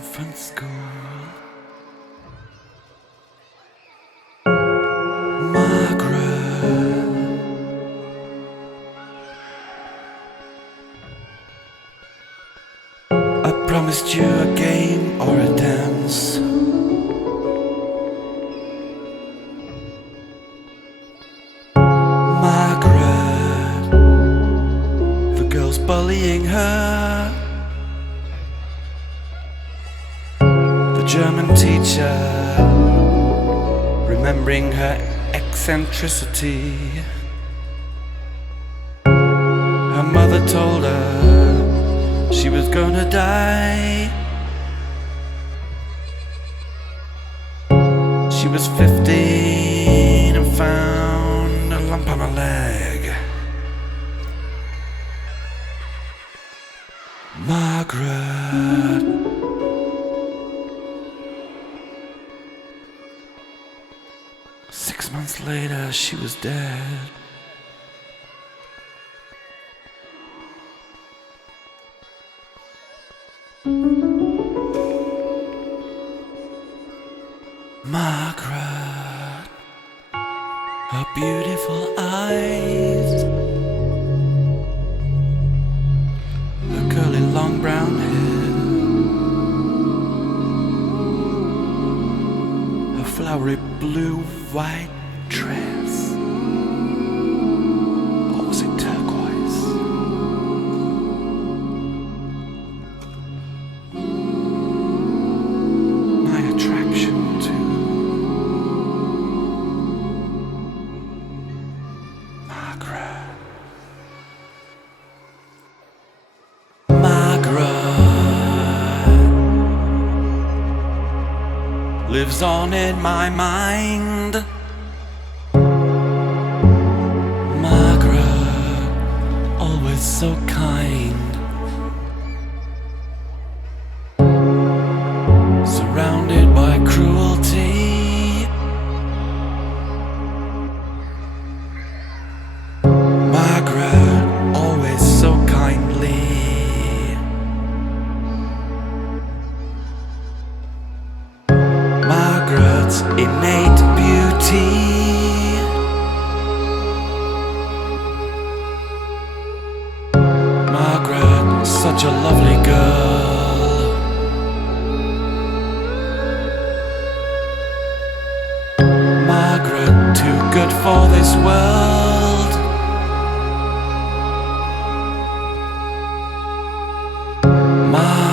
infant school. Margaret, I promised you a game or a dance. Margaret, the girl's bullying her. The German teacher, remembering her eccentricity. Her mother told her she was gonna die. She was 15 and found a lump on her leg. Margaret, months later, she was dead. Margaret, her beautiful eyes, her curly long brown hair, her flowery blue-white dress, or was it turquoise? My attraction to Margaret. Margaret lives on in my mind. So kind, surrounded by cruelty. Margaret, always so kindly. Margaret's innate beauty. Such a lovely girl. Margaret, too good for this world. Margaret.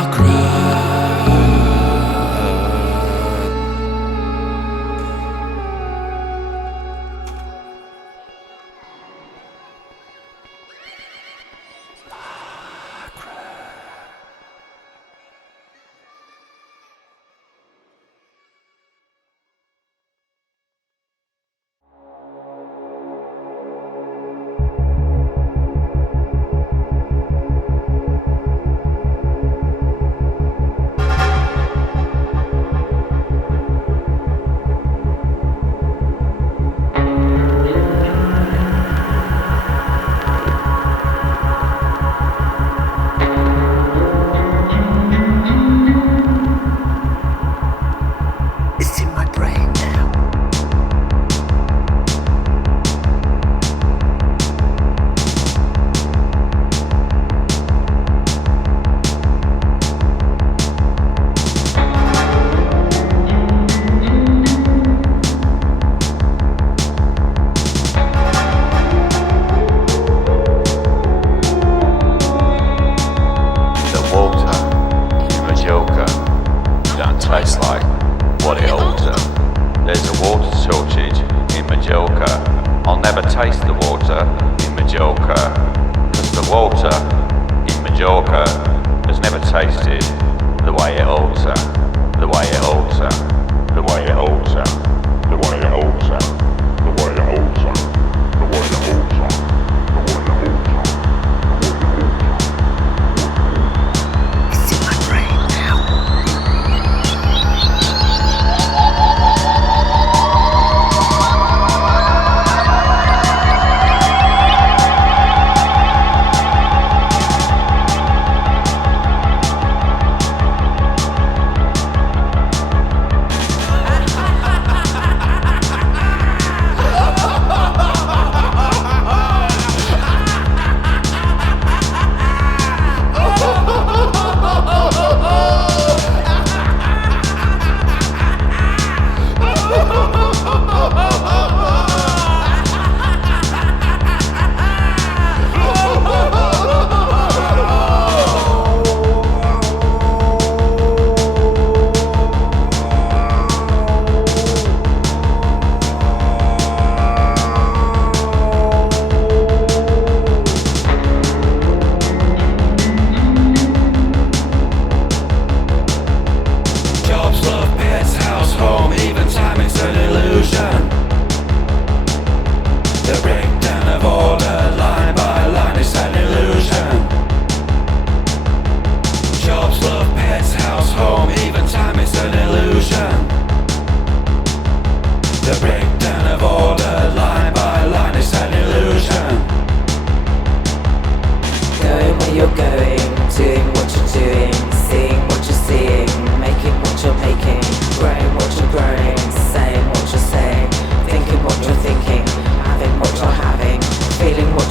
order, line by line, it's an illusion. Jobs, love, pets, house, home, even time, it's an illusion. The breakdown of order, line by line, it's an illusion. Going where you're going, doing what you're doing, seeing what you're seeing, making what you're making, growing what you're growing, saying what you're saying, thinking what you're thinking, having what you're having, feeling what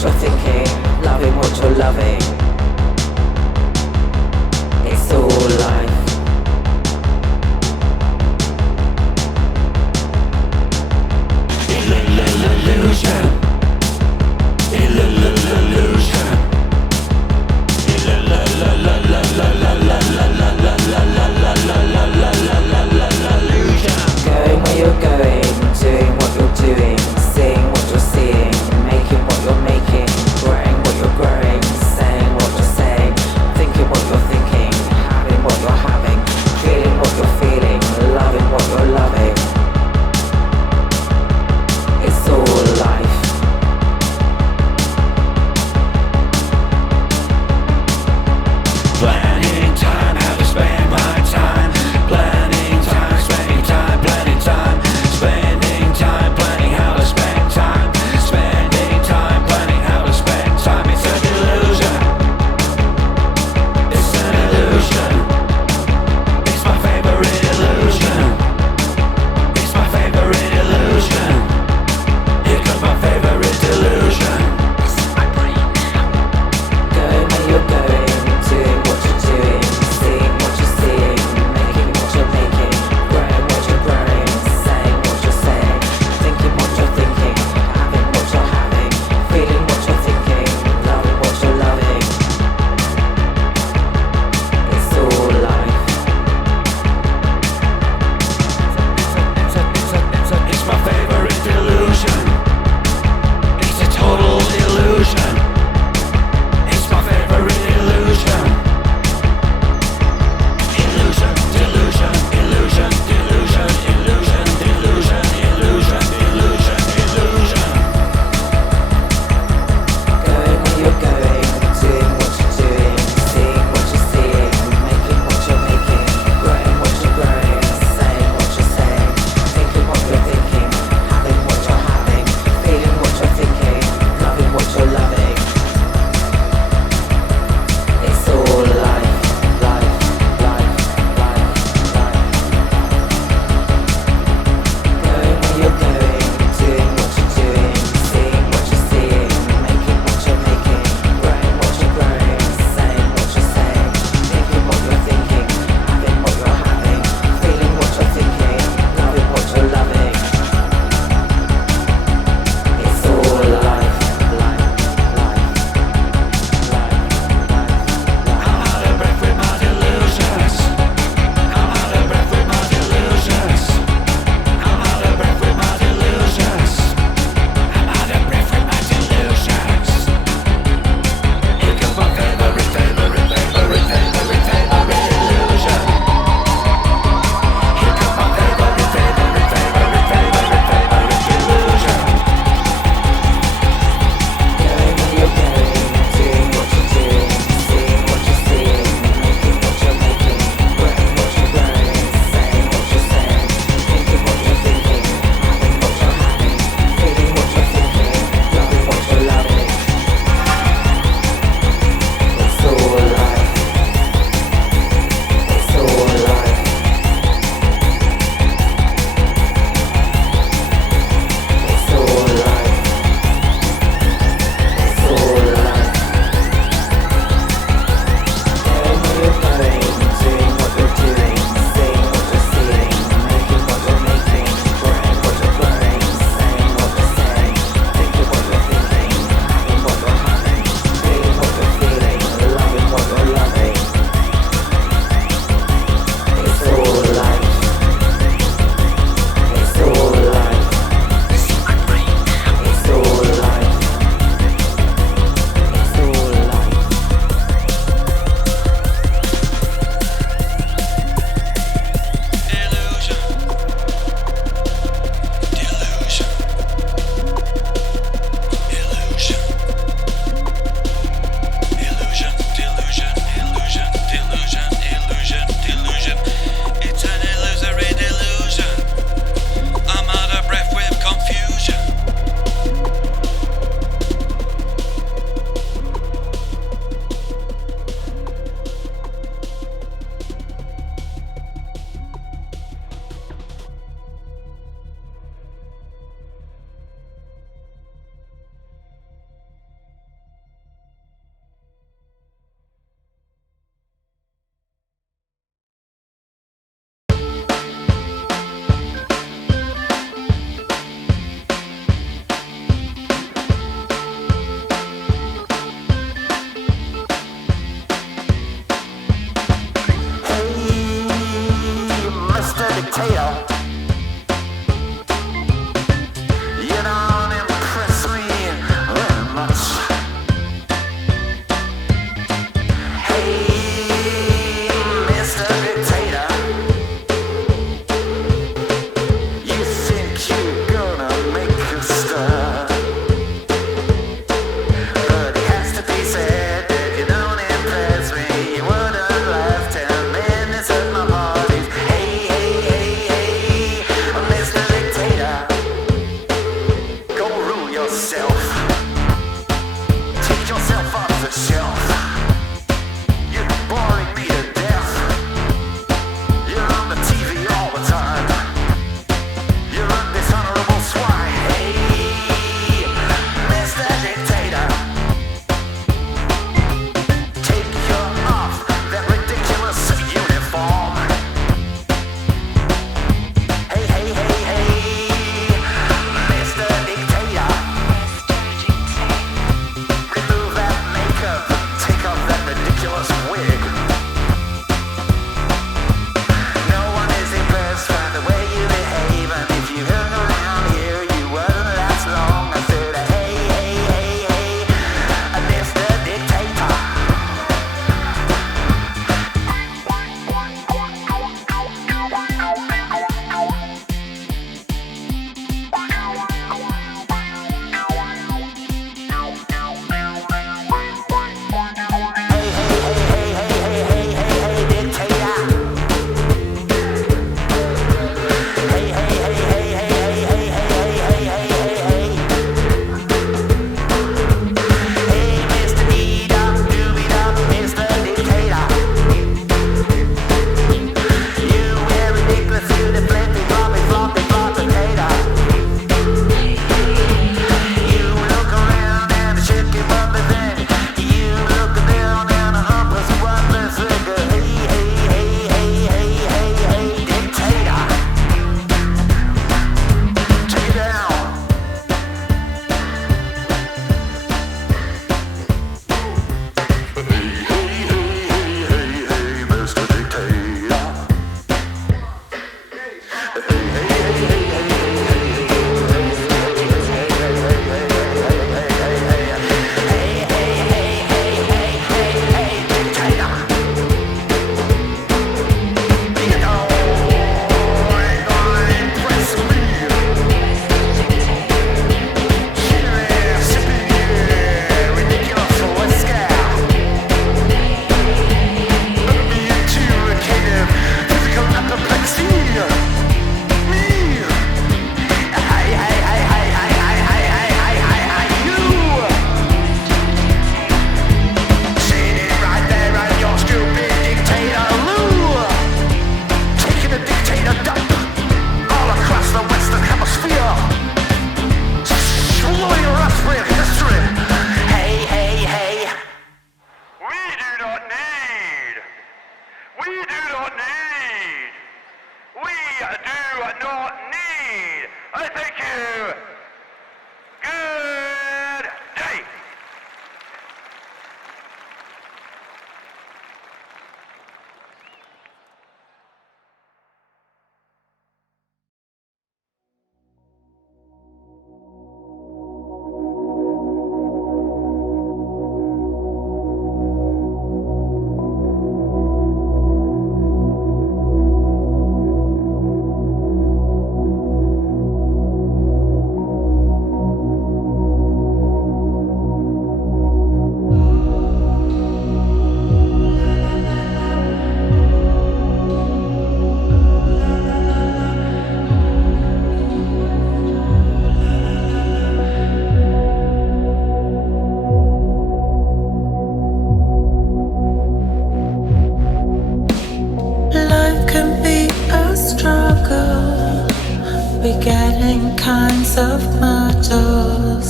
We're getting kinds of murders.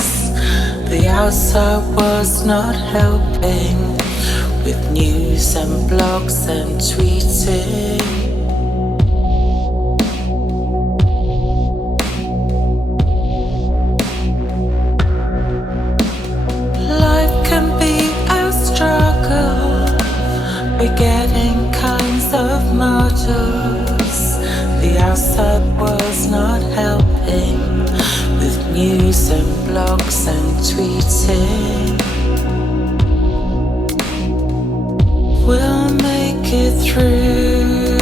The outside was not helping with news and blogs and tweeting. Life can be a struggle. We're getting kinds of murders. The outside was not helping with news and blogs and tweeting. We'll make it through.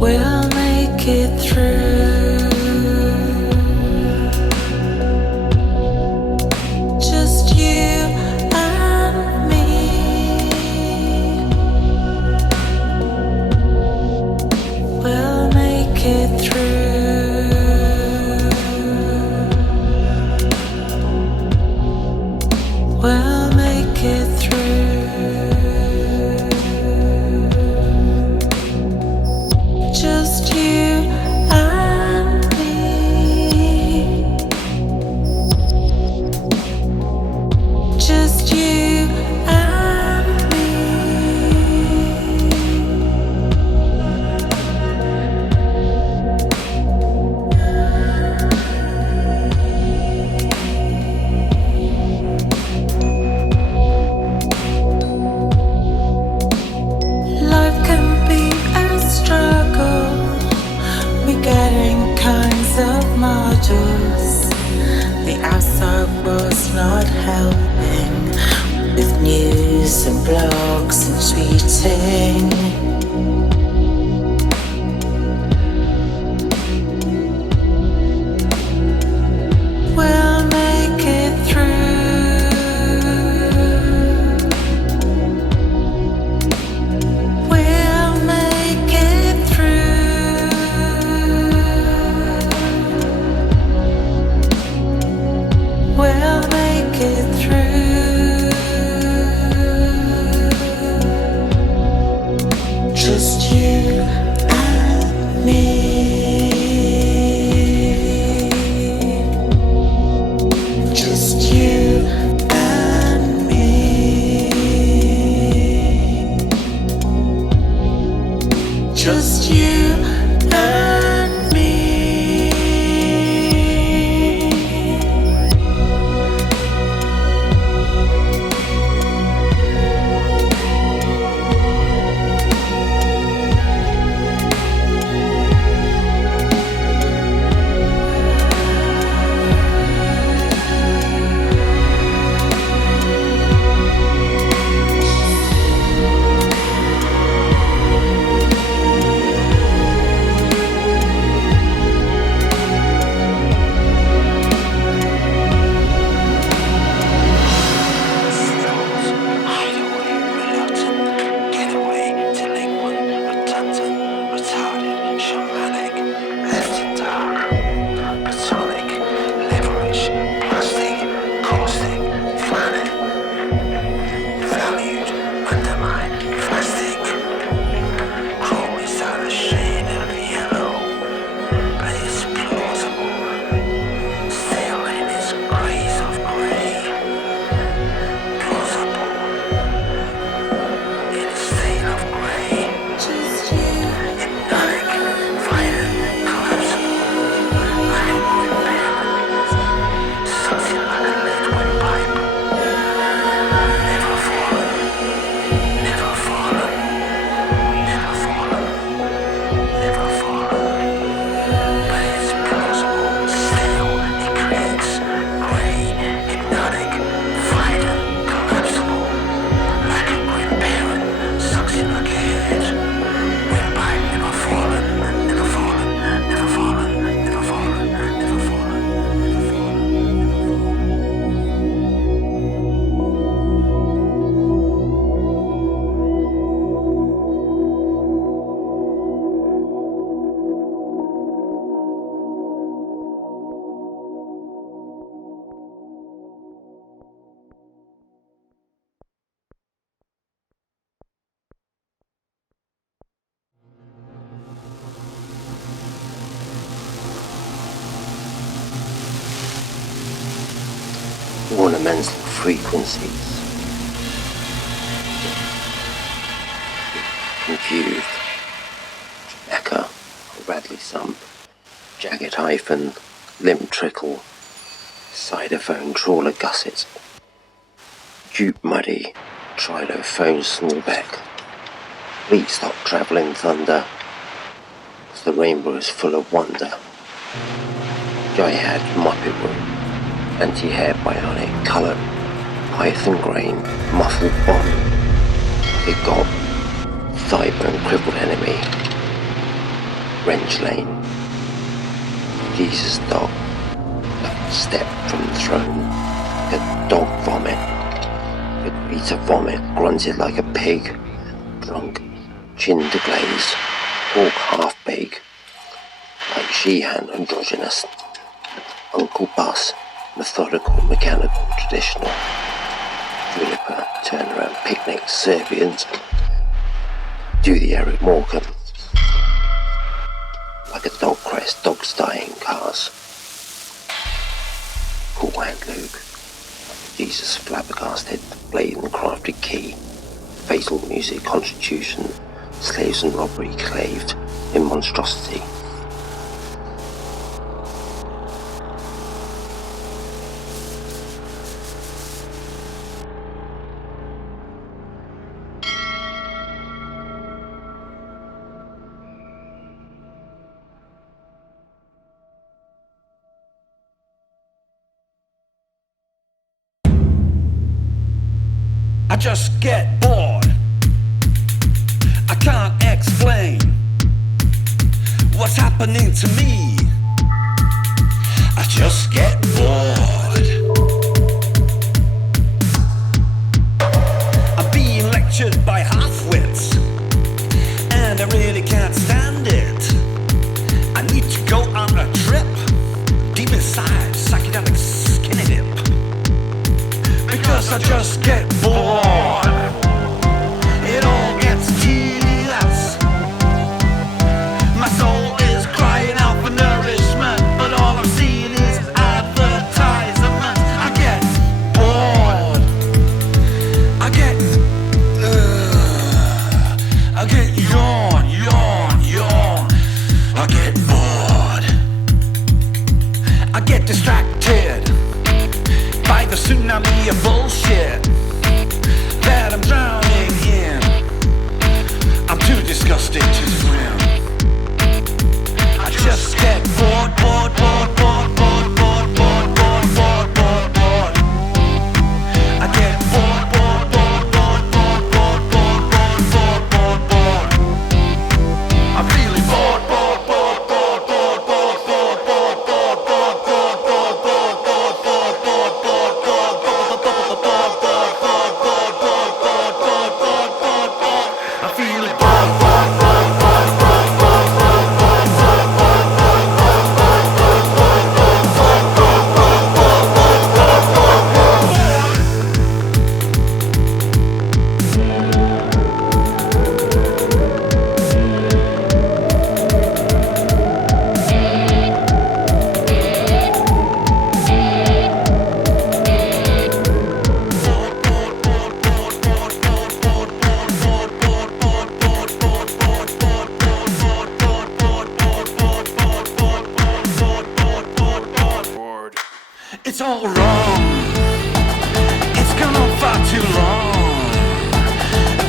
We'll make it through. Just you and me. We'll make it through. ornamental frequencies. Confused. Echo, Radley sump, jagged hyphen, limp trickle, sidophone trawler gusset, dupe muddy, tridophone smallback, fleet stop travelling thunder, as the rainbow is full of wonder. Jihad muppet room, anti-hair bionic colour, python grain, muffled bomb, big gob, thigh-bone crippled enemy, wrench lane, Jesus dog, a step from the throne, a dog vomit, a Vita vomit grunted like a pig, drunk, chin to glaze, pork half-bake, like Sheehan androgynous, Uncle Bus, methodical, mechanical, traditional, Juniper, turnaround, picnic, Serbians, do the Eric Morecambe, like a dog crest, dogs dying, cars, cool hand Luke, Jesus flabbergasted, blade and crafted key, fatal music, constitution, slaves and robbery claved in monstrosity. I just get bored. I can't explain what's happening to me. I just get bored. I'm being lectured by half-wits, and I really can't stand it. I need to go on a trip deep inside, psychedelic skinny dip. Because I just get bored. It all gets tedious. My soul is crying out for nourishment, but all I'm seeing is advertisements. I get bored. I get yawn. I get bored. I get distracted by the tsunami of bullshit that I'm drowning in. I'm too disgusted to swim. I just get bored. I get bored. I'm really bored. It's all wrong. It's gone on far too long.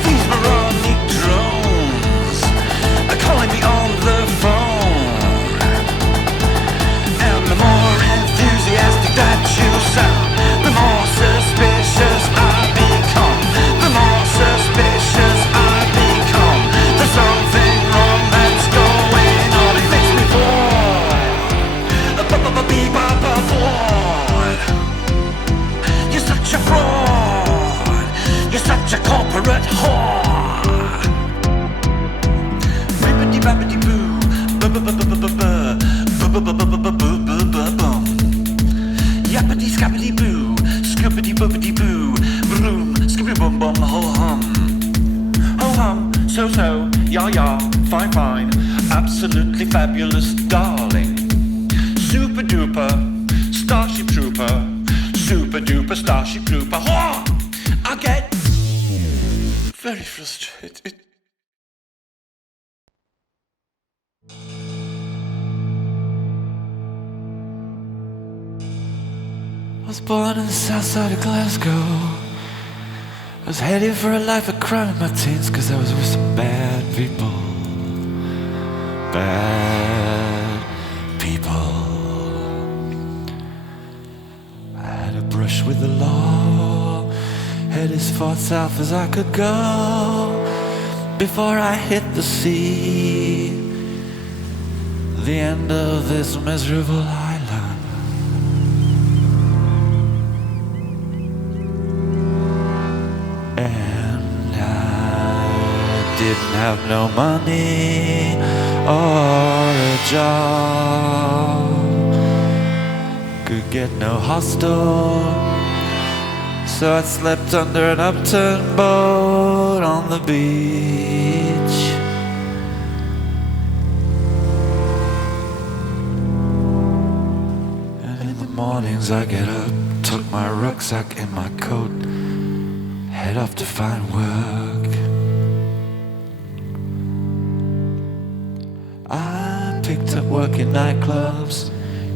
These moronic drones are calling me on the phone. And the more enthusiastic that you sound, the more suspicious I become. The more suspicious I become. There's something wrong that's going on. It makes me bored. You're such a fraud. You're such a corporate whore. Ribbity babbity boo. Yappity scabbity boo. Scoopity boopity boo. Vroom. Skippy bum bum ho hum. Ho hum. So ya. Fine. Absolutely fabulous darling. Super duper. Starship Trooper, super duper starship grouper. Whoa! I get very frustrated. I was born in the south side of Glasgow. I was heading for a life of crime in my teens, cause I was with some bad people. Bad people. I had a brush with the law, head as far south as I could go before I hit the sea, the end of this miserable island. And I didn't have no money or a job, could get no hostel, so I slept under an upturned boat on the beach. And in the mornings I get up, tuck my rucksack in my coat, head off to find work. I picked up work in nightclubs.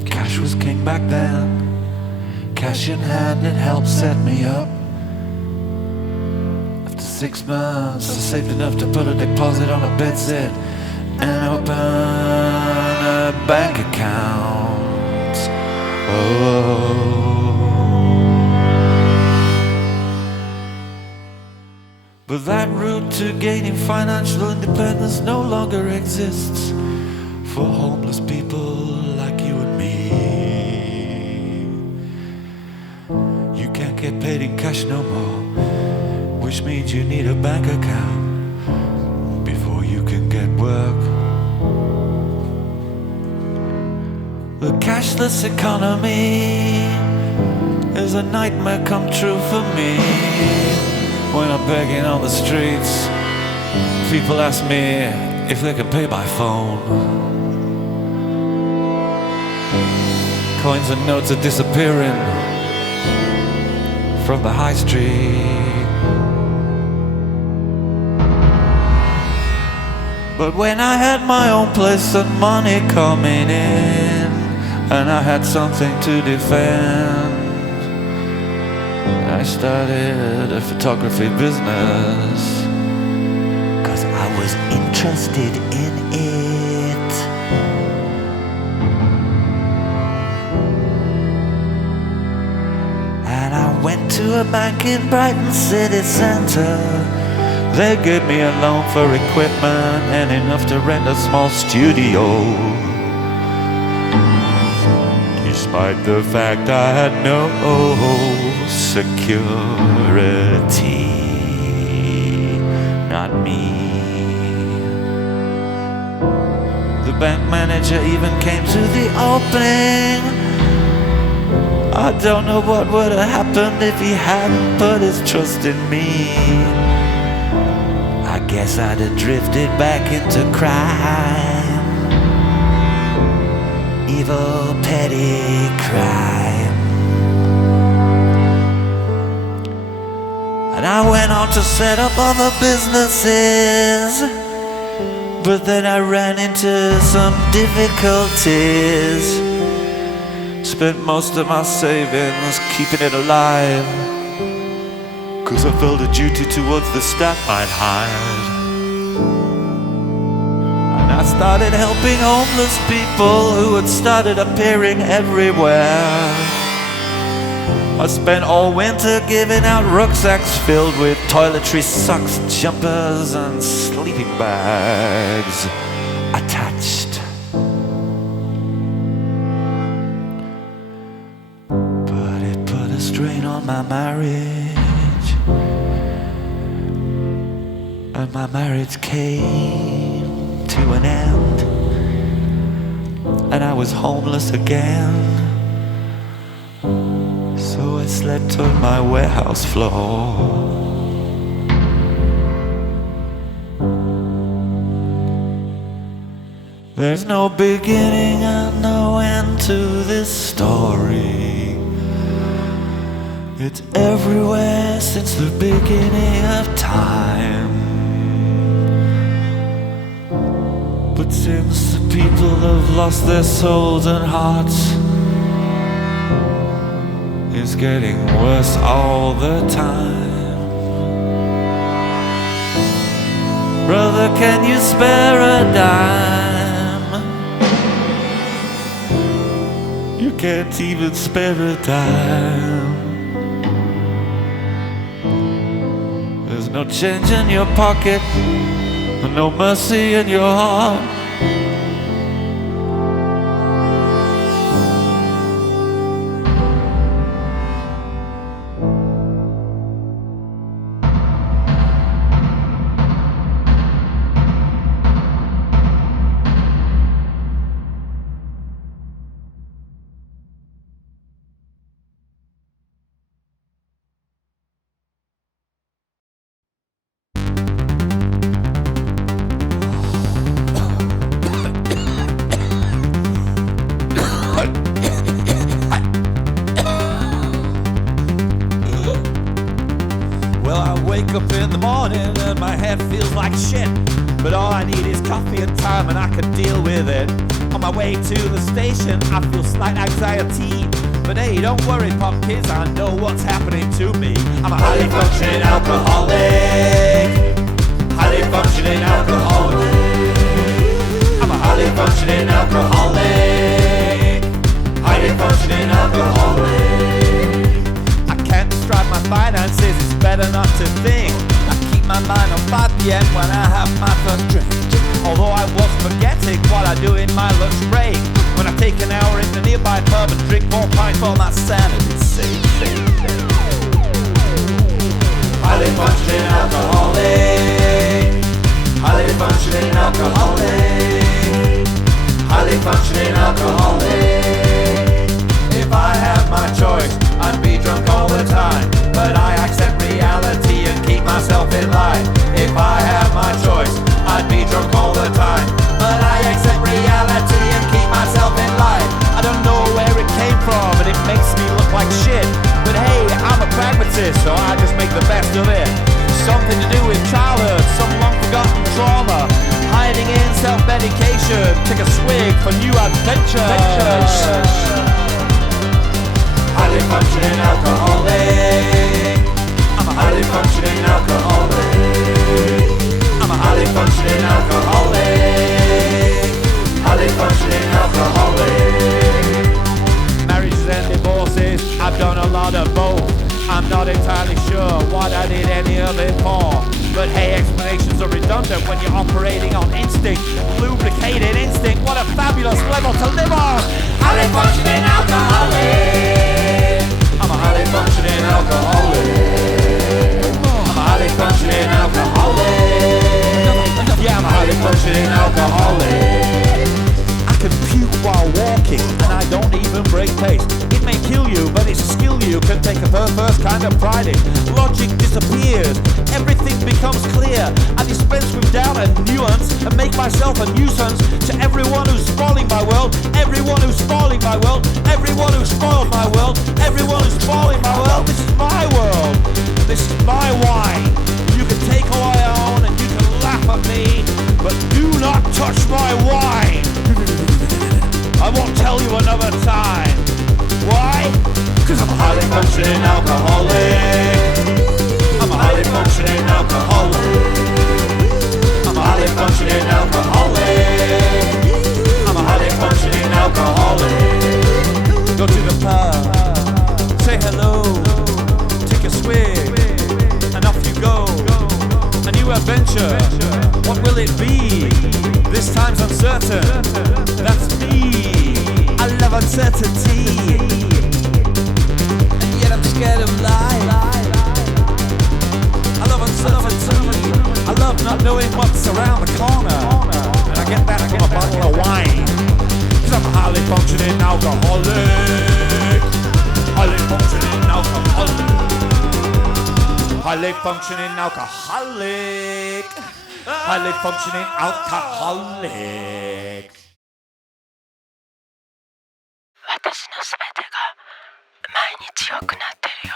Cash was king back then. Cash in hand, it helped set me up. After 6 months, I saved enough to put a deposit on a bedsit and open a bank account. Oh. But that route to gaining financial independence no longer exists for homeless people like you and me. You can't get paid in cash no more, which means you need a bank account before you can get work. The cashless economy is a nightmare come true for me. When I'm begging on the streets, people ask me if they can pay by phone. Coins and notes are disappearing from the high street. But when I had my own place and money coming in, and I had something to defend, I started a photography business, 'cause I was interested in it. And I went to a bank in Brighton city centre. They gave me a loan for equipment and enough to rent a small studio, despite the fact I had no security. Not me. The bank manager even came to the opening. I don't know what would have happened if he hadn't put his trust in me. I guess I'd have drifted back into crime, evil, petty crime. And I went on to set up other businesses, but then I ran into some difficulties. Spent most of my savings keeping it alive, 'cause I felt a duty towards the staff I'd hired. And I started helping homeless people who had started appearing everywhere. I spent all winter giving out rucksacks filled with toiletry socks, jumpers and sleeping bags attached. But it put a strain on my marriage, and my marriage came to an end, and I was homeless again. So I slept on my warehouse floor. There's no beginning and no end to this story. It's everywhere since the beginning of time. But since the people have lost their souls and hearts, it's getting worse all the time. Brother, can you spare a dime? You can't even spare a dime. There's no change in your pocket, no mercy in your heart. Up in the morning and my head feels like shit, but all I need is coffee and time and I can deal with it. On my way to the station I feel slight anxiety, but hey, don't worry pop kids, I know what's happening to me. I'm a highly functioning alcoholic. Highly functioning alcoholic. I'm a highly functioning alcoholic. Highly functioning alcoholic. I can't describe my finances, it's better not to think. I keep my mind on 5 p.m. when I have my first drink. Although I was forgetting what I do in my lunch break, when I take an hour in the nearby pub and drink 4 pints for my sanity's sake. Highly functioning alcoholic. Highly functioning alcoholic. Highly functioning alcoholic. If I had my choice, I'd be drunk all the time, but I accept reality and keep myself in line. If I had my choice, I'd be drunk all the time, but I accept reality and keep myself in line. I don't know where it came from and it makes me look like shit, but hey, I'm a pragmatist, so I just make the best of it. Something to do with childhood, some long forgotten trauma, hiding in self-medication, take a swig for new adventures. Highly functioning alcoholic. I'm a highly functioning alcoholic. I'm a highly functioning alcoholic. Highly functioning alcoholic. Marriages and divorces, I've done a lot of both. I'm not entirely sure what I did any of it for, but hey, explanations are redundant when you're operating on instinct. Lubricated instinct, what a fabulous level to live on. Highly functioning alcoholic. I'm a highly functioning alcoholic. I'm a highly functioning alcoholic. Yeah, I'm a highly functioning alcoholic. I can puke while walking and I don't even break pace. It may kill you, but it's a skill you can take a first kind of pride in. Logic disappears, everything becomes clear. I dispense with doubt and nuance and make myself a nuisance to everyone who's spoiling my world. Everyone who's spoiling my world. Everyone who's spoiled my world. Everyone who's spoiling my world. This is my world. This is my wine. You can take all I own and you can laugh at me, but do not touch my wine. I won't tell you another time. Why? Cause I'm a highly functioning alcoholic. I'm a highly functioning alcoholic. I'm a highly functioning alcoholic. I'm a highly functioning alcoholic. Go to the pub, say hello, take a swig, and off you go. A new adventure, what will it be? This time's uncertain, that's me. I love uncertainty, and yet I'm scared of life. I love uncertainty, I love not knowing what's around the corner, and I get that from a bottle of wine. Cause I'm a highly functioning alcoholic. Highly functioning alcoholic. Highly functioning alcoholic. Highly functioning alcoholic. 私の全てが毎日良くなってるよ。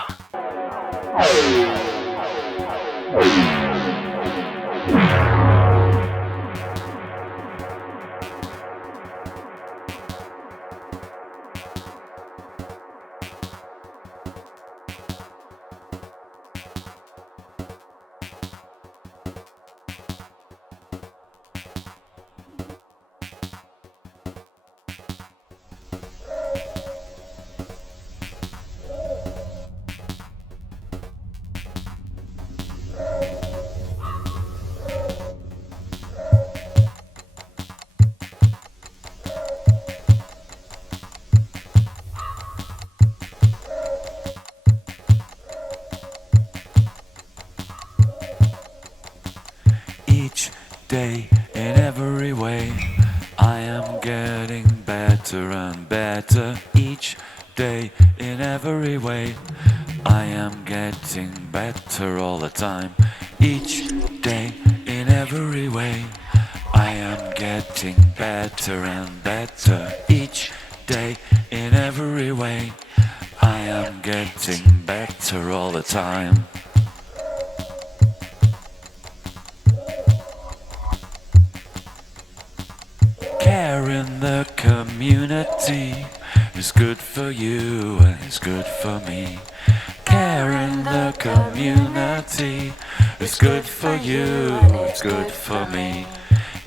Each day, in every way, I am getting better and better. Each day, in every way, I am getting better all the time. Each day, in every way, I am getting better and better. Each day, in every way, I am getting better all the time. Care in the community is good for you and it's good for me. Care in the community is good for you, it's good for me.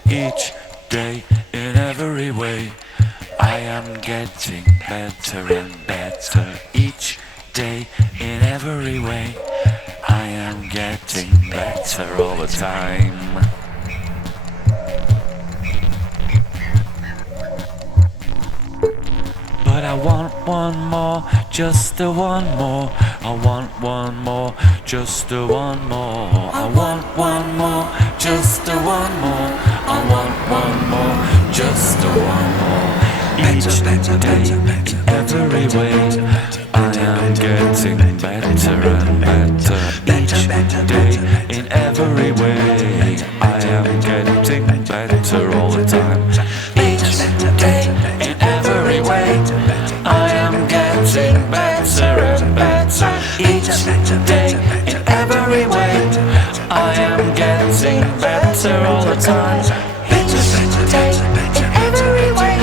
Each day, in every way, I am getting better and better. Each day, in every way, I am getting better all the time. But I want one more, just a one more. I want one more, just a one more. I want one more, just a one more. I want one more, just a one more. Each day, in every way, I am getting better and better. Each day, in every way, I am getting better all the time. Each day, in every way, I am getting better and better. Each day, in every way, I am getting better all the time. Each day, in every way,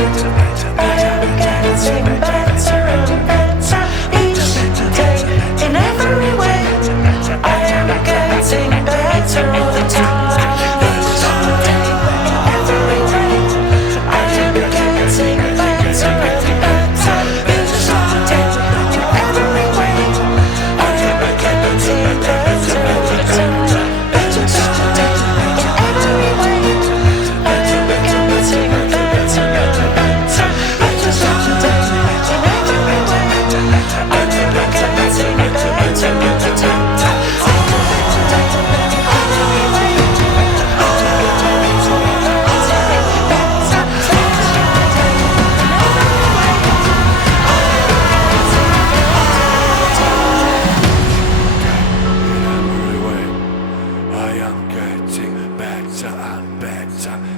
I am getting better and better. Each day, in every way, I am getting better all the time. Each day, in every way, I am getting better and better.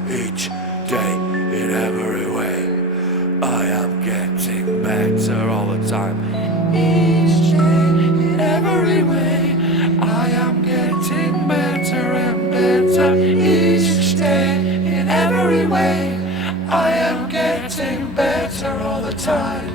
Each day, in every way, I am getting better all the time. Each day, in every way, I am getting better and better. Each day, in every way, I am getting better all the time.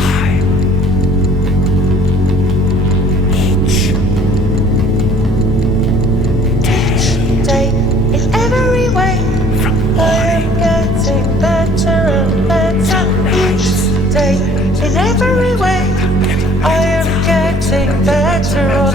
Time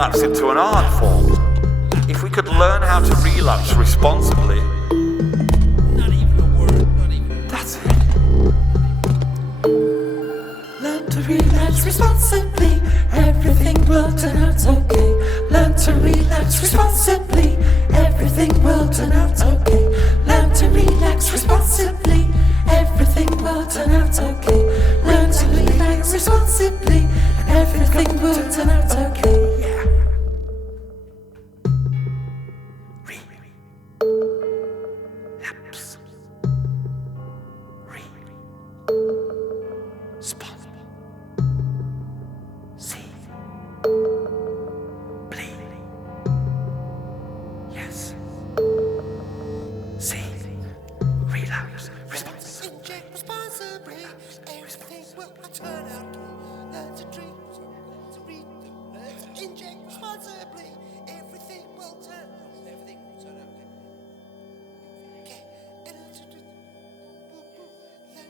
relapse into an art form. If we could learn how to relapse responsibly. Not even a word, not even. That's it. Learn to relapse responsibly, everything will turn out okay. Learn to relapse responsibly, everything will turn out okay. Learn to relax responsibly, everything will turn out okay. Learn to relax responsibly, everything will turn out okay. Relapse. Responsible. See. Bleed. Yes. See. Relapse. Responsible. Inject responsibly, everything will turn out good. Learn to drink, learn to read, learn to inject responsibly, everything will turn out good. Okay. And learn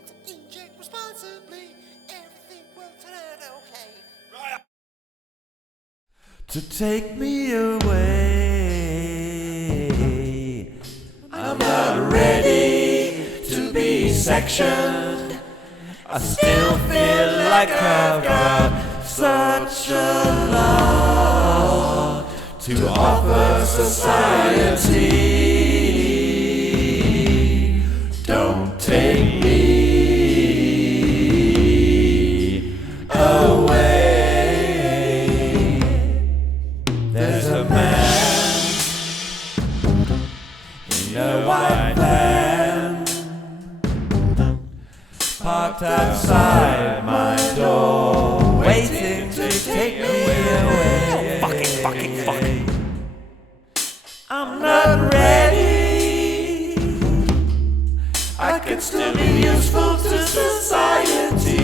to inject responsibly, everything will turn out okay. To take me away, I'm not ready to be sectioned. I still feel like I've got such a lot to offer society. Don't take me away. There's a man in a white van parked outside my door, waiting to take me away. Fucking. I'm not ready. I could still be useful to society.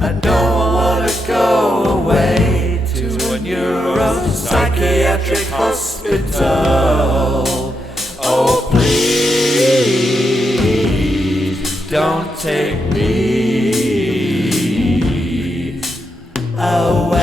I don't want to go away to a neuropsychiatric hospital. Oh, please don't take me away.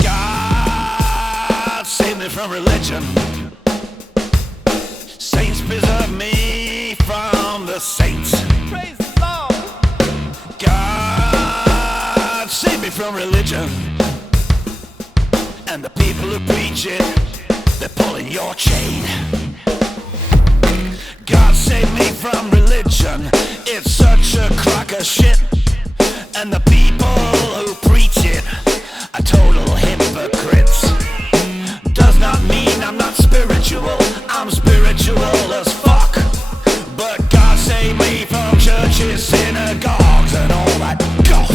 God save me from religion. Saints preserve me from the saints. Praise the Lord. God save me from religion. And the people who preach it, they're pulling your chain. God save me from religion. It's such a crock of shit. And the people who preach it are total hypocrites. Does not mean I'm not spiritual. I'm spiritual as fuck. But God save me from churches, synagogues, and all that guff.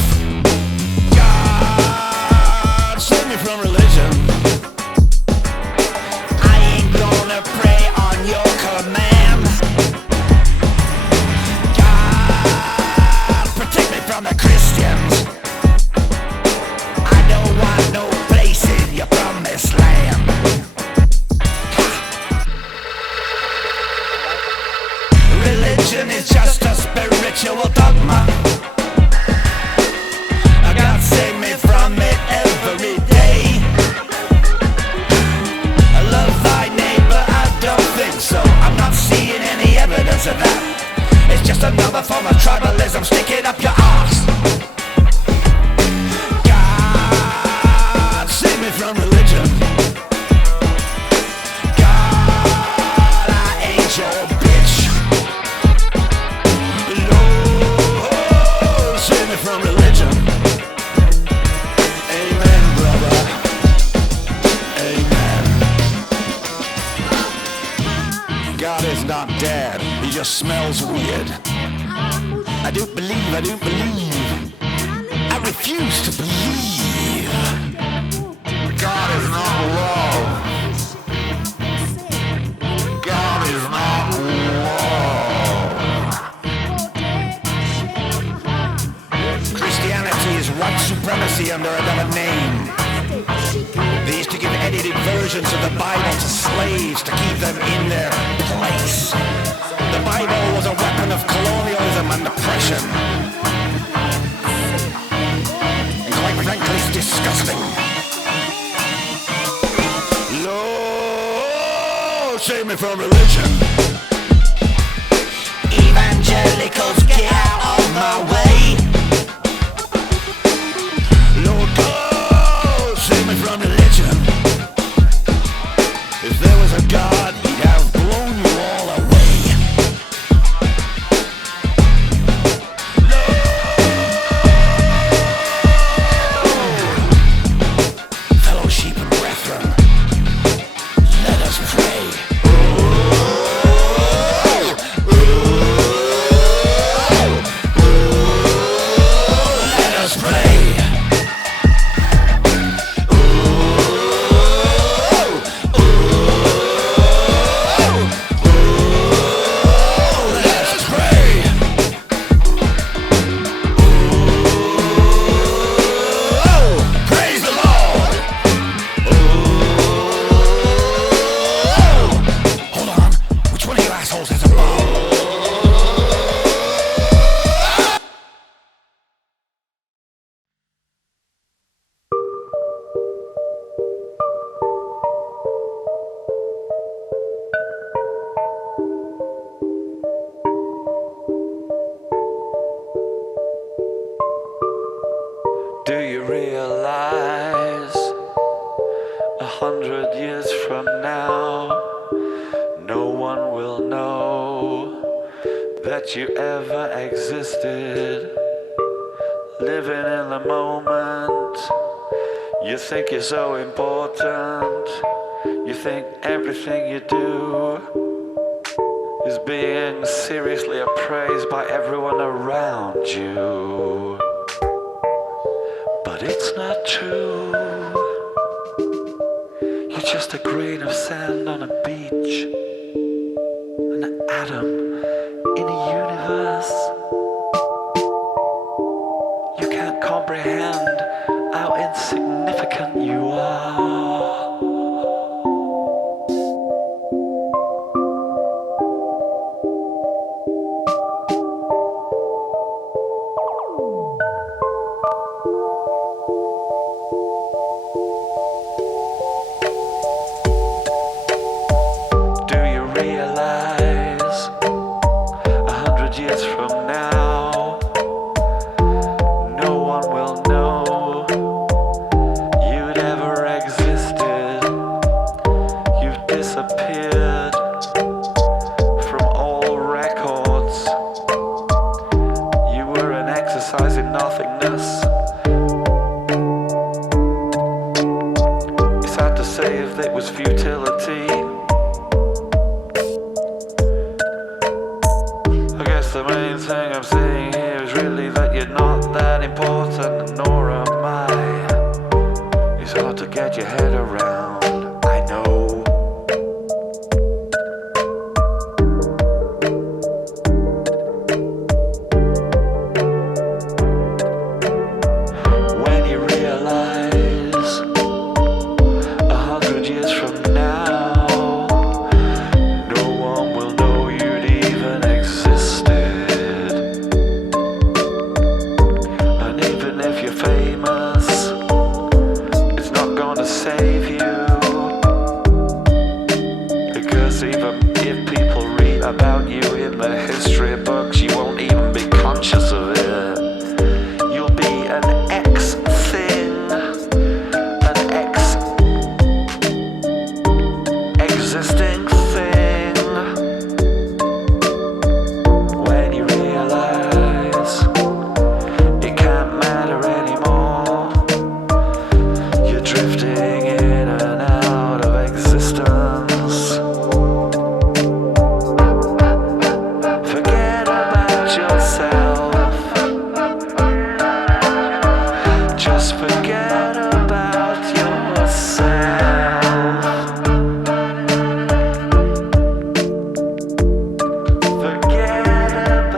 God save me from religion. I ain't gonna pray on your command. God protect me from the Christians. I don't want no place in your promised land. Religion is just a spiritual dogma. God save me from it every day. Love thy neighbor, I don't think so. I'm not seeing any evidence of that. It's just another form of tribalism. Stick it up your arse. God save me from religion. God, I ain't your bitch. Lord, save me from religion. Amen, brother. Amen. God is not dead. He just smells weird. I don't believe. I refuse to believe. God is not love. God is not love. Christianity is white supremacy under another name. They used to give edited versions of the Bible to slaves to keep them in their place. The Bible was a weapon of colonialism and oppression. And quite frankly, it's disgusting. Lord, save me from religion. Evangelicals, get out of my way. Lord God, save me from religion. If there was a God, he'd have blown you all away. Fellow sheep and brethren, let us pray. Let us pray. Do you realize 100 years from now, no one will know that you ever existed? Living in the moment, you think you're so important. You think everything you do is being seriously appraised by everyone around you. But it's not true. You're just a grain of sand on a beach, an atom in a universe. You can't comprehend now. No one will know you'd ever existed. You've disappeared from all records. You were an exercise in nothingness. It's hard to say if it was futility. I guess the main thing I'm saying here is really that you're not that important, nor am I. It's hard to get your head around, I know. When you realize 100 years from now, no one will know you'd even existed. And even if you're famous, it's not gonna save you. Because even if people read about you in the history books, you won't even be conscious of it. You'll be an X thing, an existing thing. When you realize it can't matter anymore, you're drifting in and out of existence. Forget about yourself. Just forget about yourself. Forget about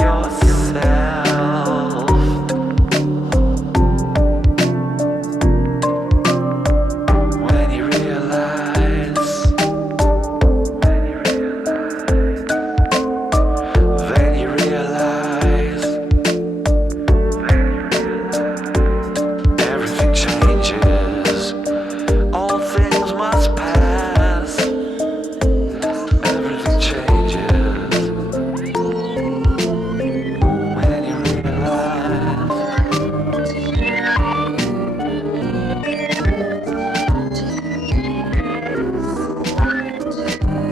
yourself. When you realize, then you realize everything changes. All things must pass. Everything changes. When you realize.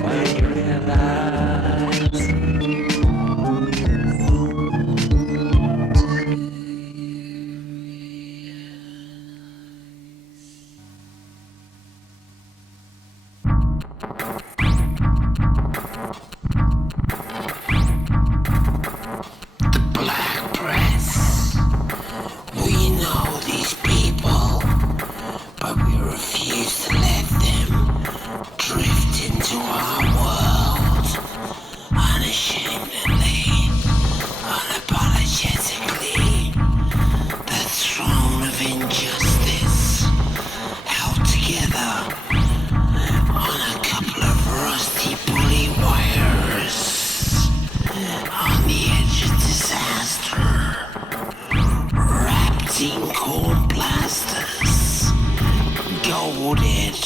When you realize. Blag Press. We know these people, but we refuse to let them drift into our world unashamedly, unapologetically. The throne of injustice held together on a couple of rusty pulley wires on the edge of disaster, wrapped in corn plasters, golded,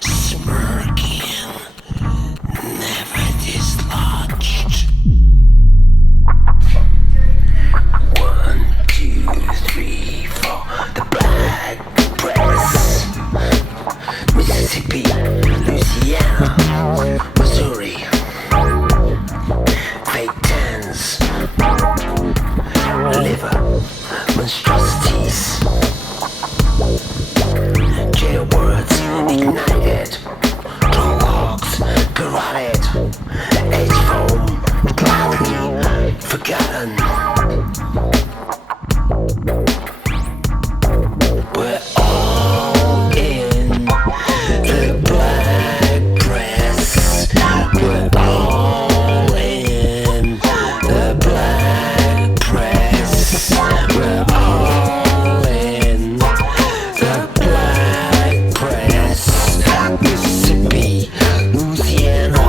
smirking, never dislodged. 1, 2, 3, 4. The Blag Press. Mississippi, Louisiana, Missouri. Fake tans, liver, monstrosities, jail words ignited, drunk hogs, garroted, edge foam, gladly forgotten. We're all in the Blag Press. We're all in the Blag Press. We're all in the Blag Press. Mississippi, Louisiana,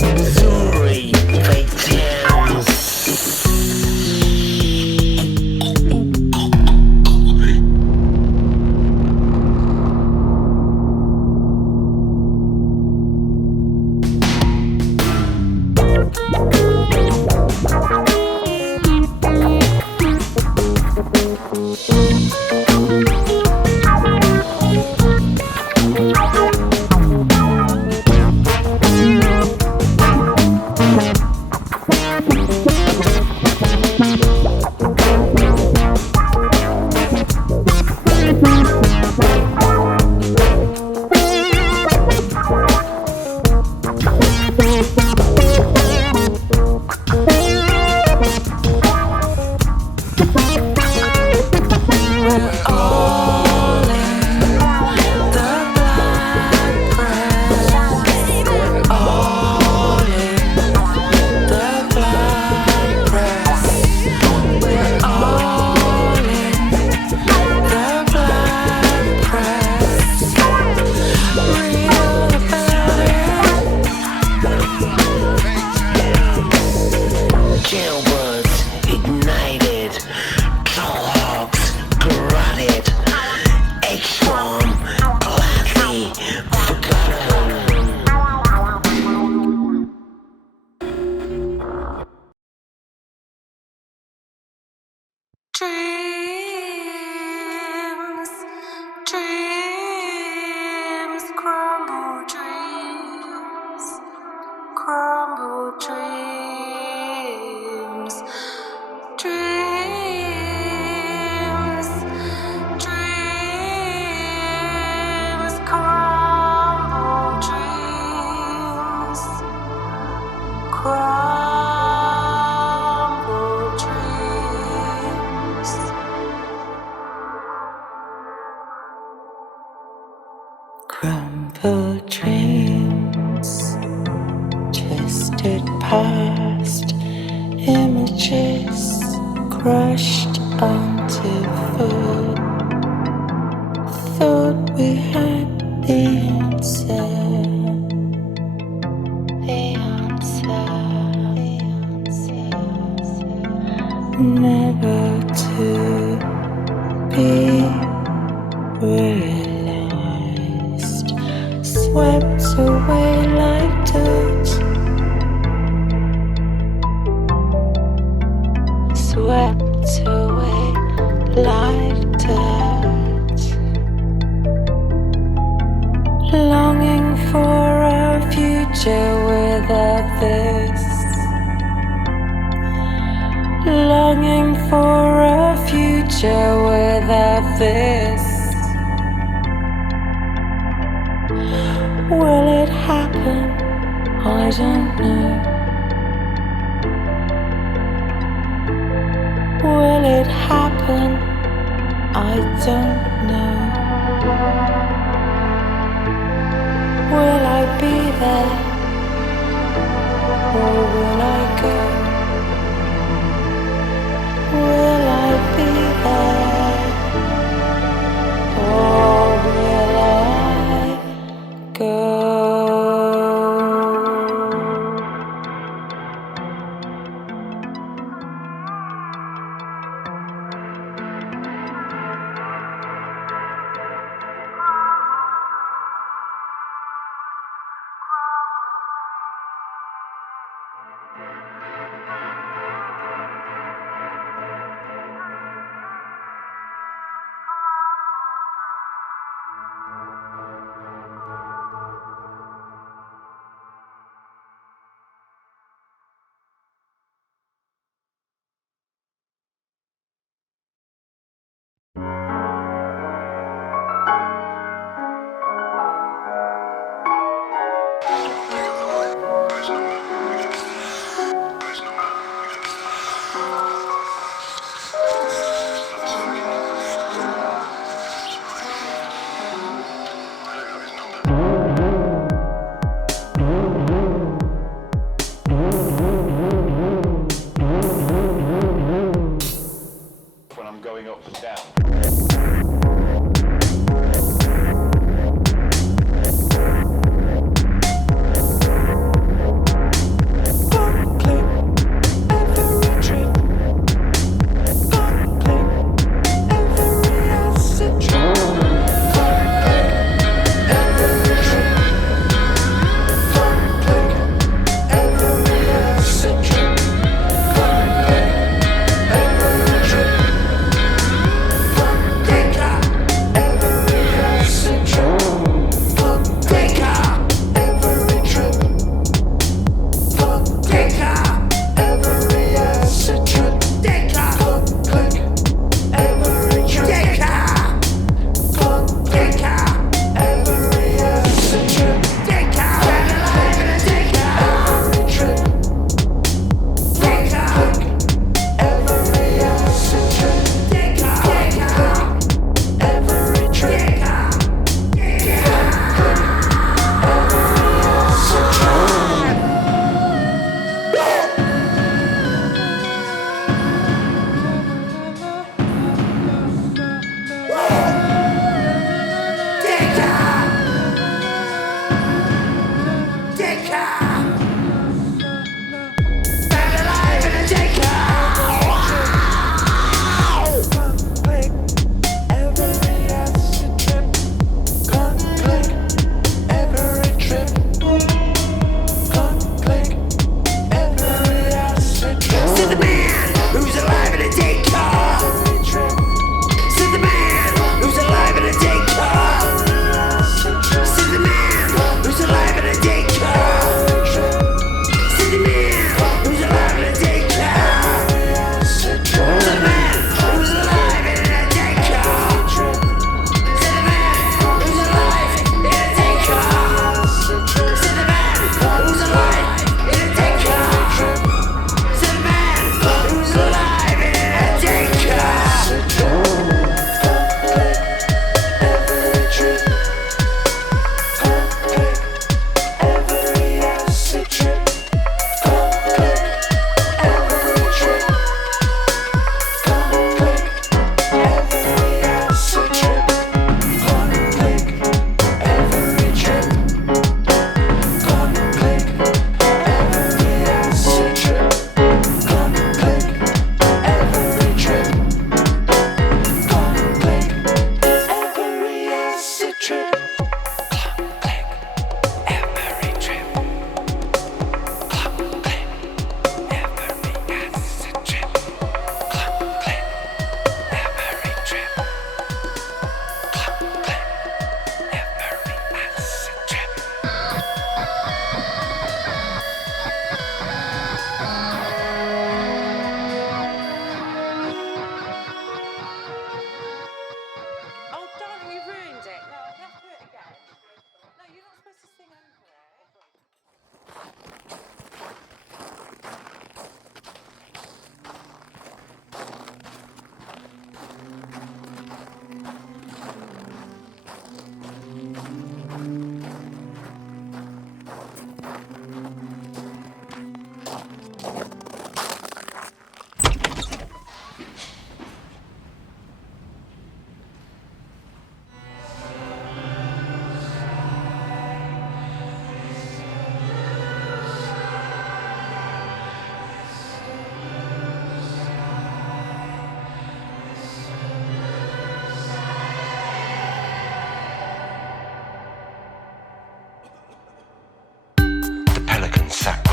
Missouri, fake towns. Crumbled dreams, twisted past, images crushed onto foot. Thought we had the answer, never to be realized, swept away like dirt, swept away like dirt, longing for a future without this, longing for a future without this. Will it happen? I don't know. Will it happen? I don't know. Will I be there? Or will I go? Will I be there? Or will I go?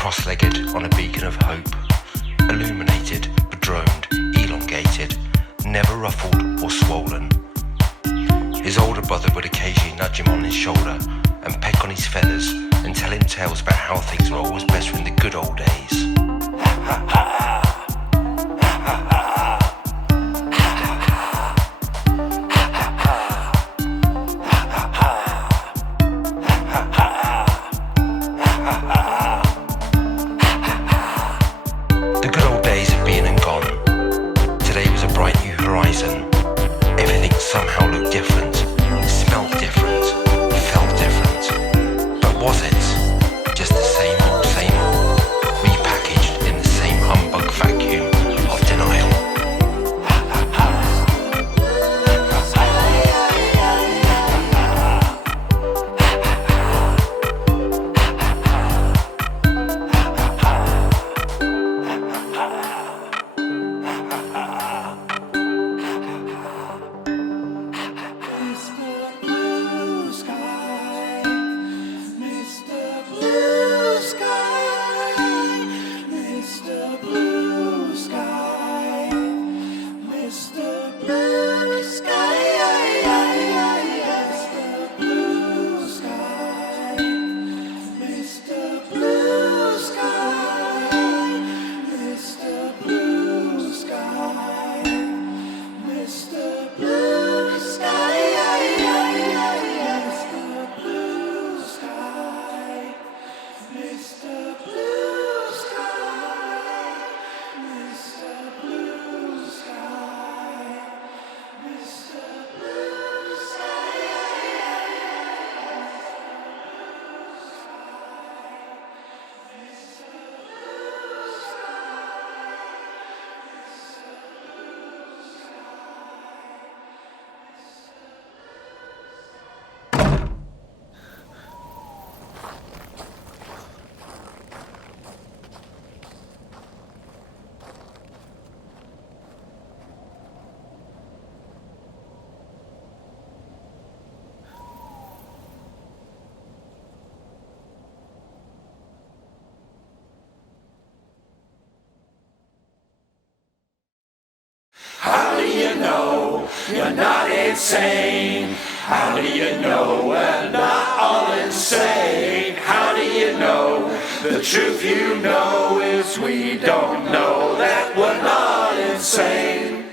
cross-legged on a beacon of hope, illuminated, bedroned, elongated, never ruffled or swollen. His older brother would occasionally nudge him on his shoulder and peck on his feathers and tell him tales about how things were always better in the good old days. How do you know you're not insane? How do you know we're not all insane? How do you know the truth you know is we don't know that we're not insane?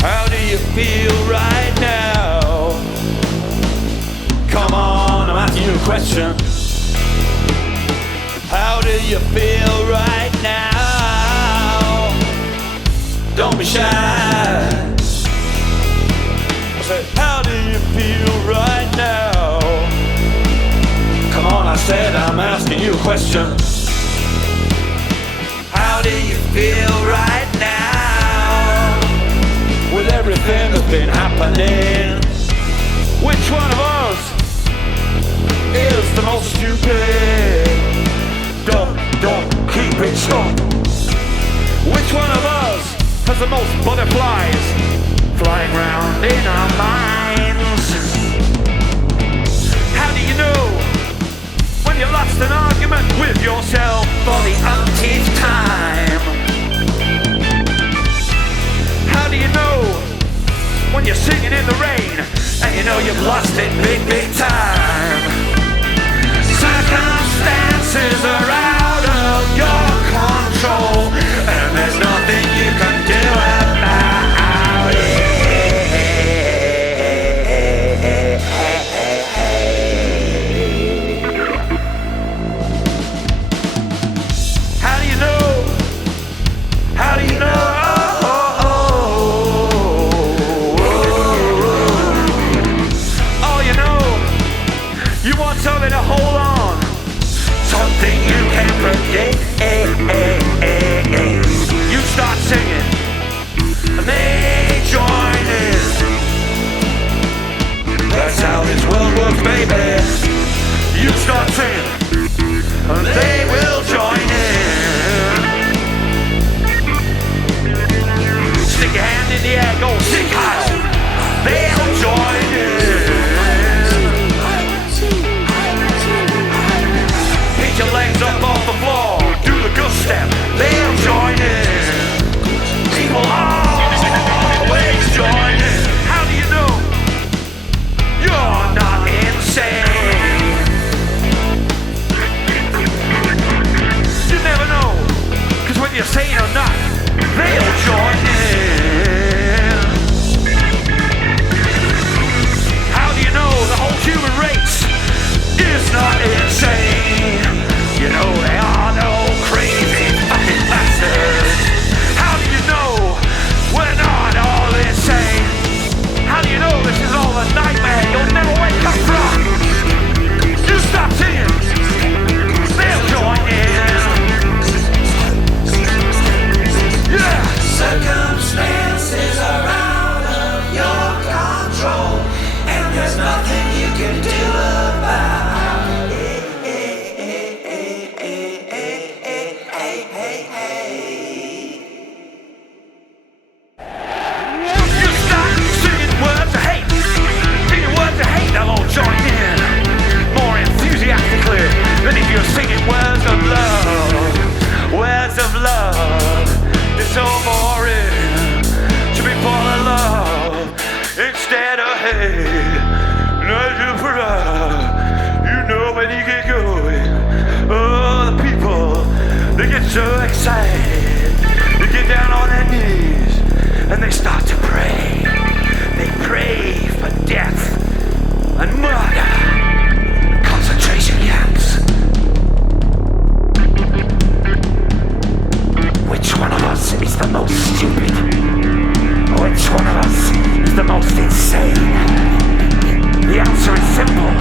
How do you feel right now? Come on, I'm asking you a question. How do you feel right now? Don't be shy. I said, how do you feel right now? Come on, I said, I'm asking you a question. How do you feel right now? With everything that's been happening, which one of us is the most stupid? Don't keep it short. Which one of us has the most butterflies flying round in our minds? How do you know when you lost an argument with yourself for the umpteenth time? How do you know when you're singing in the rain and you know you've lost it big time? Circumstances are out of your control, and there's nothing you can do about it. Sing high, they'll join in. Pick your legs up off the floor, do the good step, they'll join in. People always join in. How do you know you're not insane? You never know, cause when you're sane or not, they'll join in. How do you know the whole human race is not insane? You know they are no crazy fucking bastards. How do you know we're not all insane? How do you know this is all a nightmare you'll never wake up from? You stop singing, they'll join in. Yeah! Circumstances are out of your control, and there's nothing you can do about it. You start singing words of hate, they'll all join in more enthusiastically than if you're singing words of love. Words of love, it's so boring to be full of love instead of hate. You know when you get going, oh, the people, they get so excited, they get down on their knees and they start to pray. They pray for death and murder, concentration camps. Which one of us is the most stupid? Which one of us is the most insane? The answer is simple.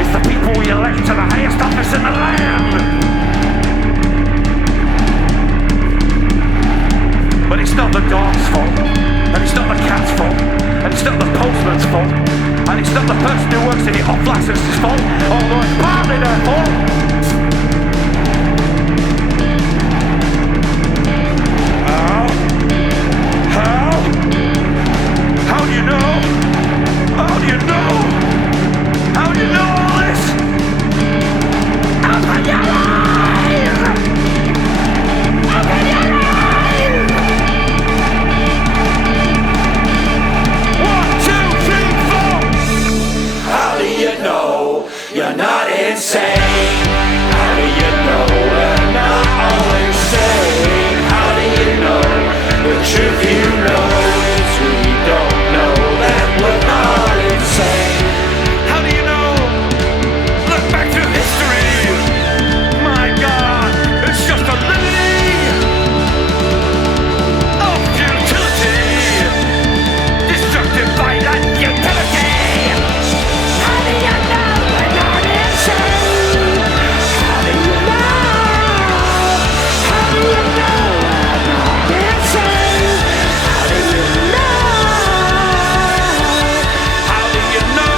It's the people we elect to the highest office in the land. But it's not the dog's fault, and it's not the cat's fault, and it's not the postman's fault, and it's not the person who works in the off-license's fault, although it's partly their fault. How do you know? How do you know? How do you know all this? Open your eyes! Open your eyes! 1, 2, 3, 4! How do you know you're not insane? How do you know we're not all insane? How do you know the truth you know is we don't know that we're not insane? How do you know? Look back through history! My God, it's just a litany of futility! Destructive violent utility! How do you know we're not insane? How do you know? How do you know we're not insane? How do you know? How do you know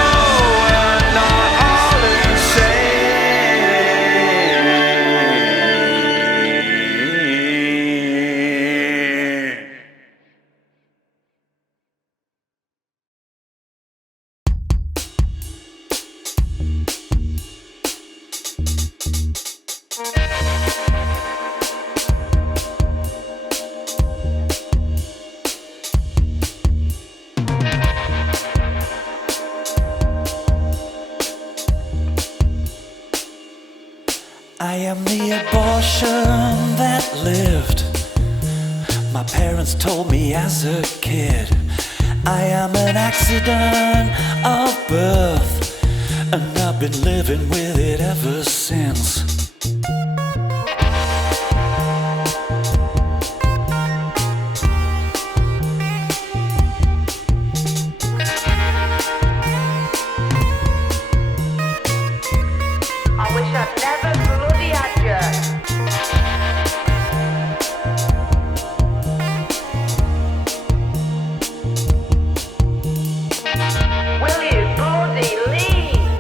we're not all insane? I am the abortion that lived. My parents told me as a kid. I am an accident of birth, and I've been living with it ever since. I wish I'd never bloody had you. Will you bloody leave?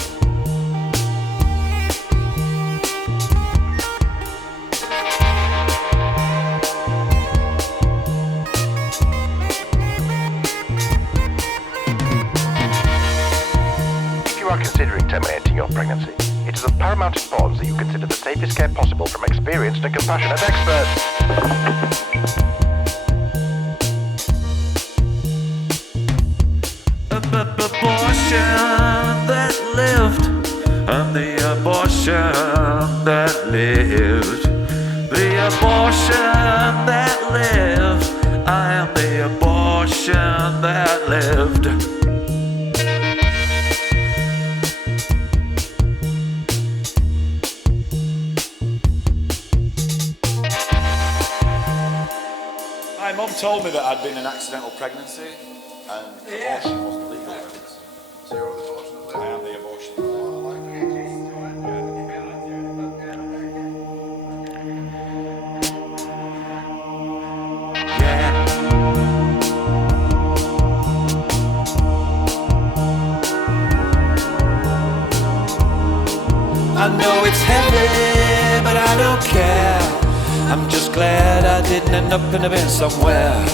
are considering terminating your pregnancy, it is of paramount importance that you consider the safest care possible from experienced and compassionate experts. Abortion that lived, and the abortion that lived. The abortion that lived, I am the abortion that lived. My mum told me that I'd been an accidental pregnancy and abortion wasn't legal. So you're unfortunately. I am the abortion. I know it's heavy, but I don't care. I'm just glad I didn't end up in a bin somewhere.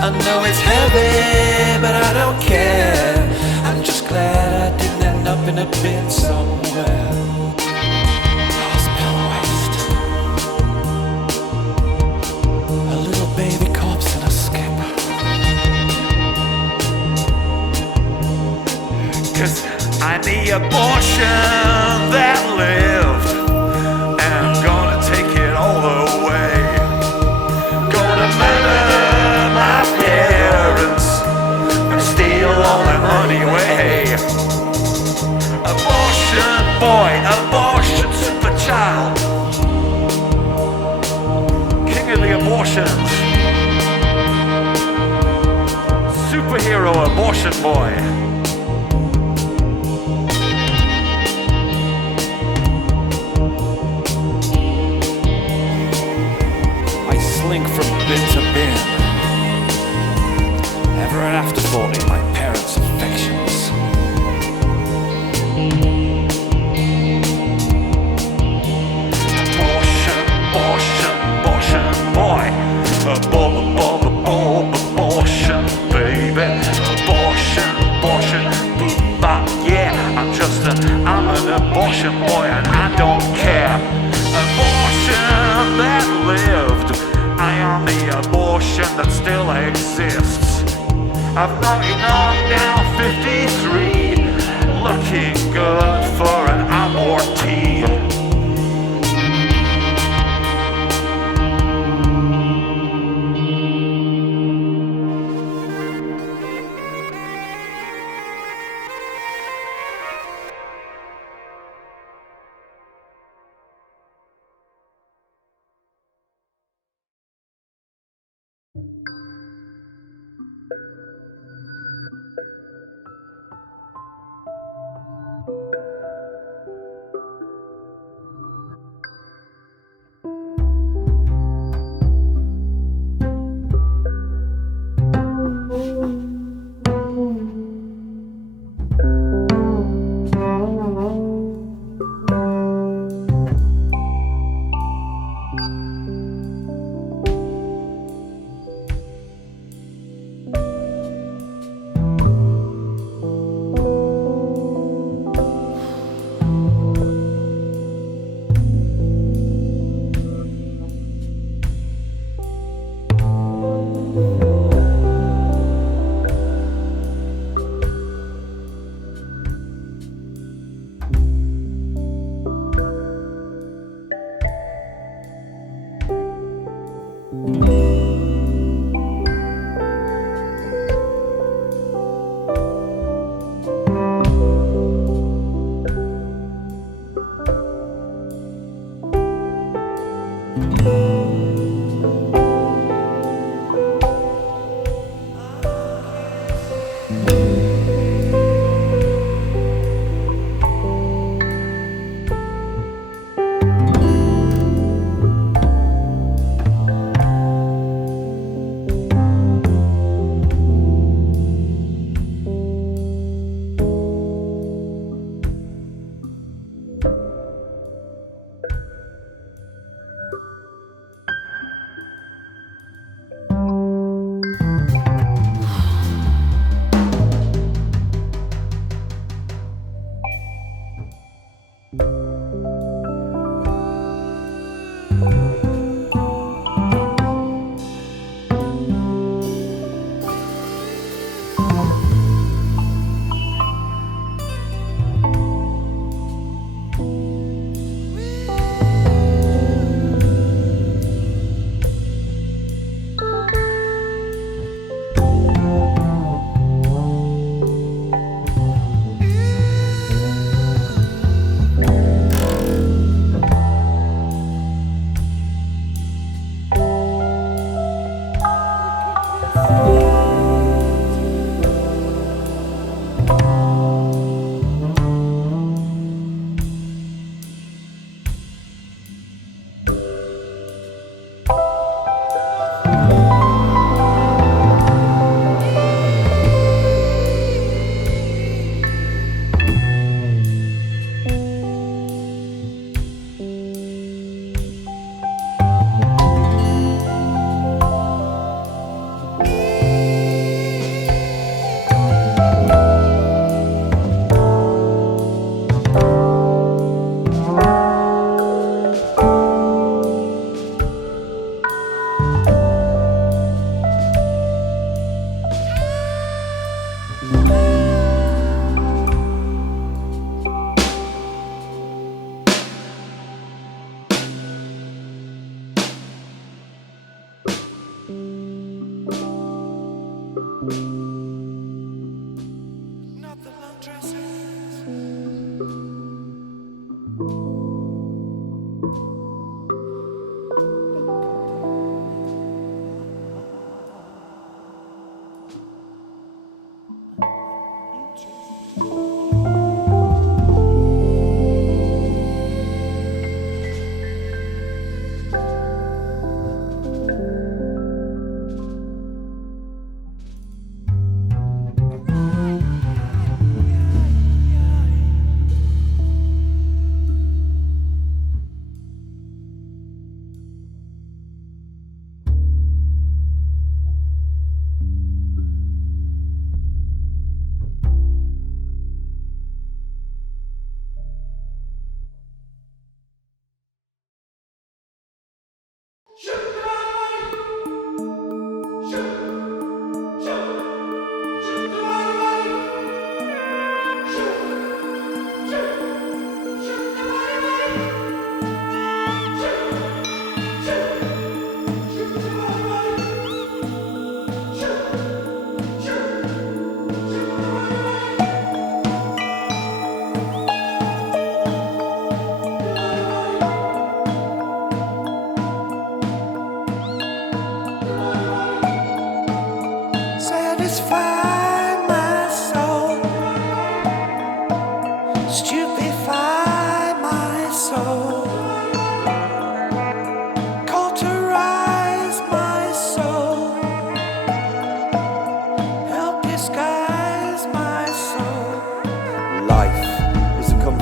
I know it's heavy, but I don't care. I'm just glad I didn't end up in a bin somewhere. Hospital waste. A little baby corpse in a skip. 'Cause I'm the abortion that lived, and I'm gonna take it all away. Gonna murder my parents and steal all their money away. Abortion boy, abortion super child, king of the abortions, superhero abortion boy. Slink from bin to bin. Ever and afterthought in my parents' affections. Abortion, abortion, abortion, boy. Abortion, baby. Abortion, abortion, but yeah, I'm an abortion boy and I don't care. Abortion that lived, I am the abortion that still exists. I've knocked on down 53, looking good for an abortee.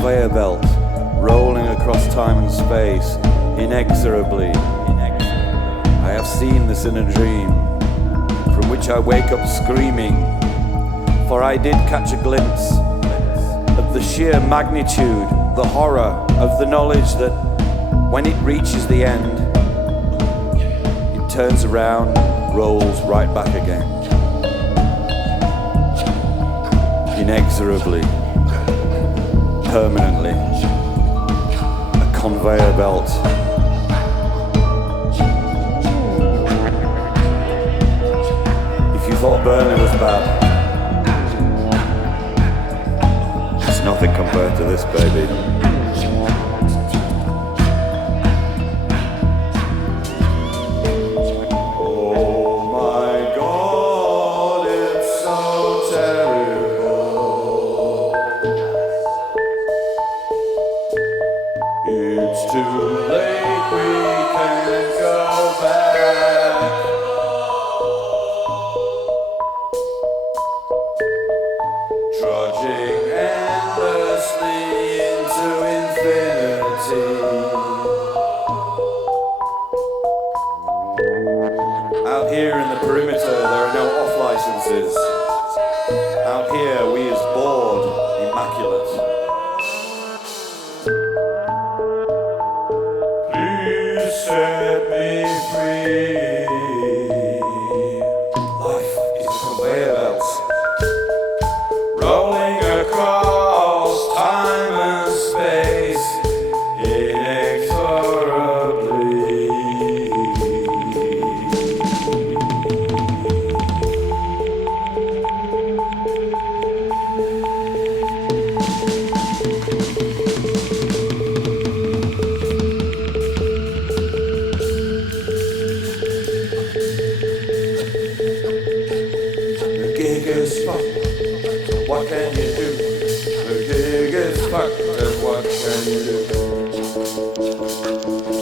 conveyor belt, rolling across time and space, inexorably. I have seen this in a dream, from which I wake up screaming, for I did catch a glimpse of the sheer magnitude, the horror of the knowledge that when it reaches the end, it turns around, rolls right back again. Inexorably, permanently, a conveyor belt. If you thought Berlin was bad, it's nothing compared to this, baby.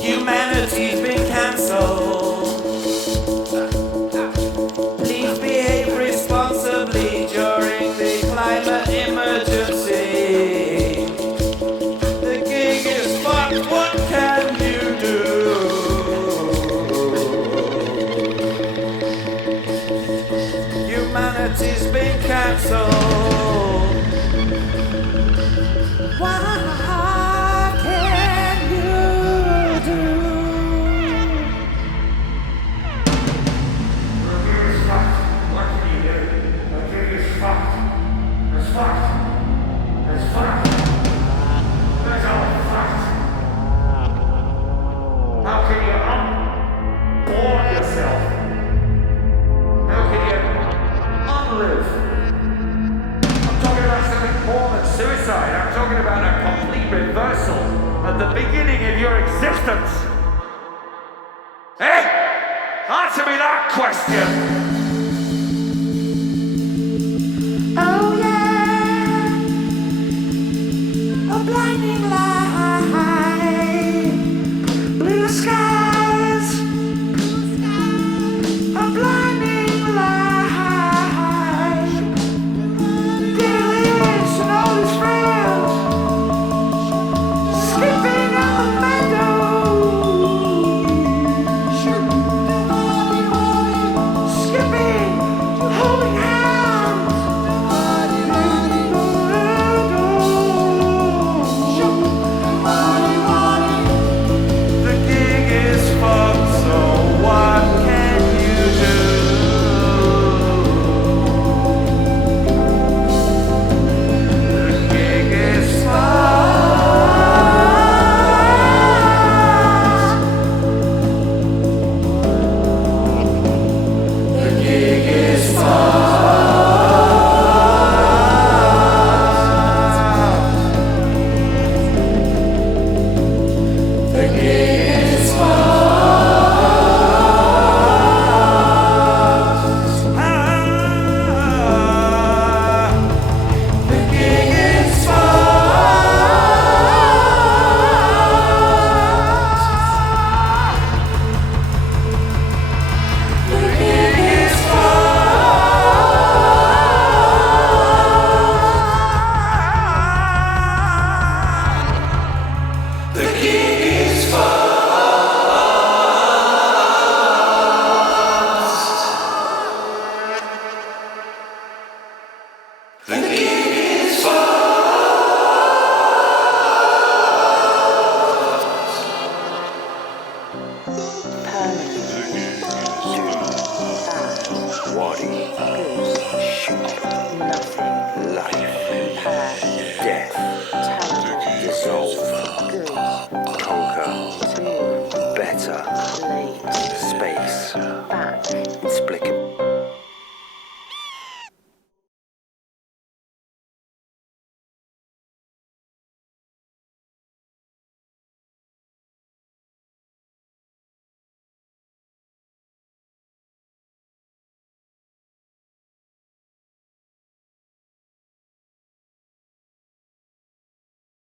Humanity's been cancelled. Please behave responsibly during the climate emergency. The gig is fucked, what can you do? Humanity's been cancelled. What can you do? What can you do? The gig is fucked. reversal at the beginning of your existence? Eh? Answer me that question! Oh yeah, a blinding light, blue skies, a blinding light, Dillies and all his friends, skipping on the meadow, skipping, holding hands. The gig is fucked, so what can you do? The gig is fucked. The gig is fucked. The gig is fucked. The gig is fucked. The gig is fucked. The gig is fucked. The gig is Waddy, shoot, life, death, dissolve, conquer, better, space, explicable.